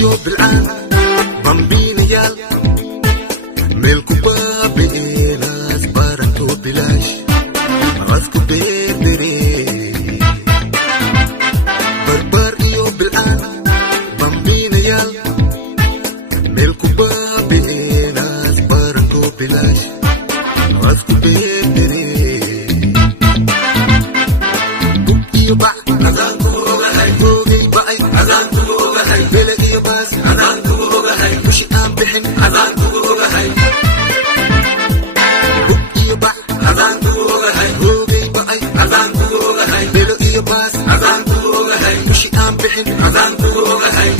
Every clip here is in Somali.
iyo bilcaan bambiinayaal meel ku baabi'eenaas baranto bilaash asku beerdere barbaar iyo bilcaan bambiinayaal meel ku baabi'eenaas baranto bilaash asku beerdere bug iyo bac adaanku ogahay hoogay ba'ay adaanku ogahay bele iyo baas adaanku ogahay kushi aan bixin adaanku ogahay bug iyo bac adaanku ogahay hoogay ba'ay adaanku ogahay bele iyo baas adaanku ogahay kushi aan bixin adaanku ogahay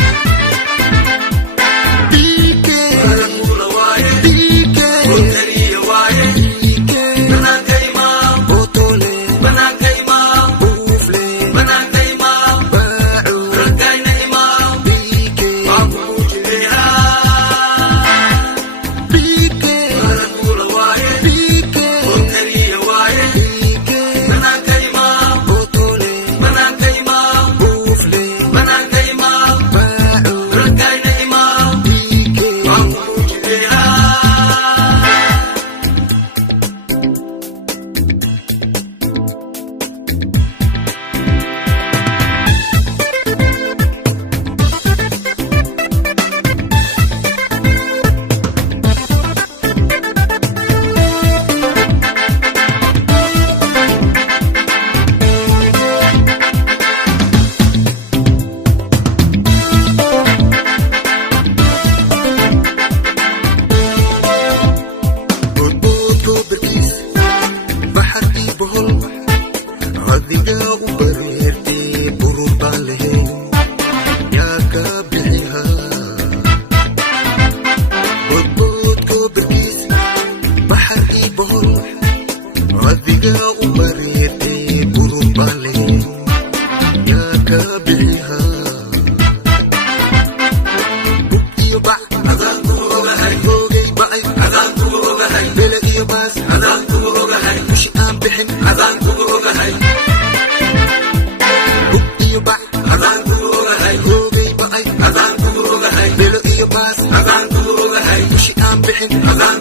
Azan